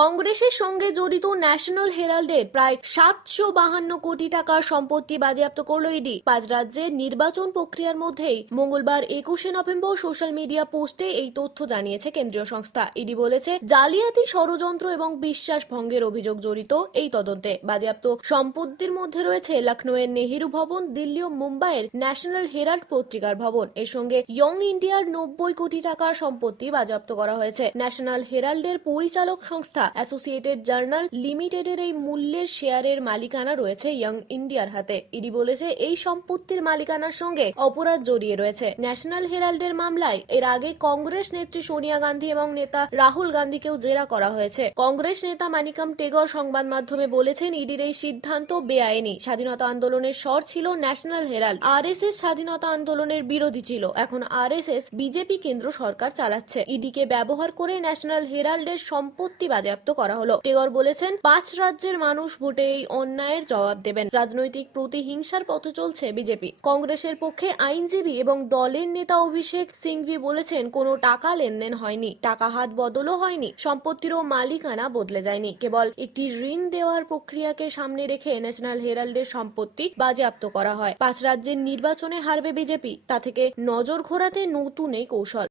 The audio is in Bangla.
কংগ্রেসের সঙ্গে জড়িত ন্যাশনাল হেরাল্ডের প্রায় সাতশো বাহান্ন কোটি টাকার সম্পত্তি বাজেয়াপ্ত করল ইডি। পাঁচ রাজ্যের নির্বাচন প্রক্রিয়ার মধ্যেই মঙ্গলবার একুশে নভেম্বর সোশ্যাল মিডিয়া পোস্টে এই তথ্য জানিয়েছে কেন্দ্রীয় সংস্থা। ইডি বলেছে, জালিয়াতি ষড়যন্ত্র এবং বিশ্বাস ভঙ্গের অভিযোগ জড়িত এই তদন্তে। বাজেয়াপ্ত সম্পত্তির মধ্যে রয়েছে লখনৌয়ের নেহেরু ভবন, দিল্লি ও মুম্বাইয়ের ন্যাশনাল হেরাল্ড পত্রিকার ভবন। এর সঙ্গে ইয়ং ইন্ডিয়ার নব্বই কোটি টাকার সম্পত্তি বাজেয়াপ্ত করা হয়েছে। ন্যাশনাল হেরাল্ডের পরিচালক সংস্থা অ্যাসোসিয়েটেড জার্নাল লিমিটেডের এই মূল্যের শেয়ারের মালিকানা রয়েছে ইয়ং ইন্ডিয়ার হাতে। ইডি বলেছে, এই সম্পত্তির মালিকানার সঙ্গে অপরাধ জড়িয়ে রয়েছে। ন্যাশনাল হেরাল্ডের মামলায় এর আগে কংগ্রেস নেত্রী সোনিয়া গান্ধী এবং নেতা রাহুল গান্ধীকেও জেরা করা হয়েছে। কংগ্রেস নেতা মানিকাম টেগর সংবাদ মাধ্যমে বলেছেন, ইডির এই সিদ্ধান্ত বেআইনি। স্বাধীনতা আন্দোলনের স্বর ছিল ন্যাশনাল হেরাল্ড আরএসএস স্বাধীনতা আন্দোলনের বিরোধী ছিল। এখন আরএসএস বিজেপি কেন্দ্র সরকার চালাচ্ছে। ইডিকে ব্যবহার করে ন্যাশনাল হেরাল্ডের সম্পত্তি বাজেয়াপ্ত করা হলো। টেগর বলেছেন, পাঁচ রাজ্যের মানুষ ভোটে এই অন্যায়ের জবাব দেবেন। রাজনৈতিক প্রতিহিংসার পথে চলছে বিজেপি। কংগ্রেসের পক্ষে আইনজীবী এবং দলের নেতা অভিষেক সিংভি বলেছেন, কোনো টাকা লেনদেন হয়নি। টাকা হাত বদলও হয়নি। সম্পত্তিরও মালিকানা বদলে যায়নি। কেবল একটি ঋণ দেওয়ার প্রক্রিয়াকে সামনে রেখে ন্যাশনাল হেরাল্ডের সম্পত্তি বাজেয়াপ্ত করা হয়। পাঁচ রাজ্যের নির্বাচনে হারবে বিজেপি। তা থেকে নজর ঘোরাতে নতুন এই কৌশল।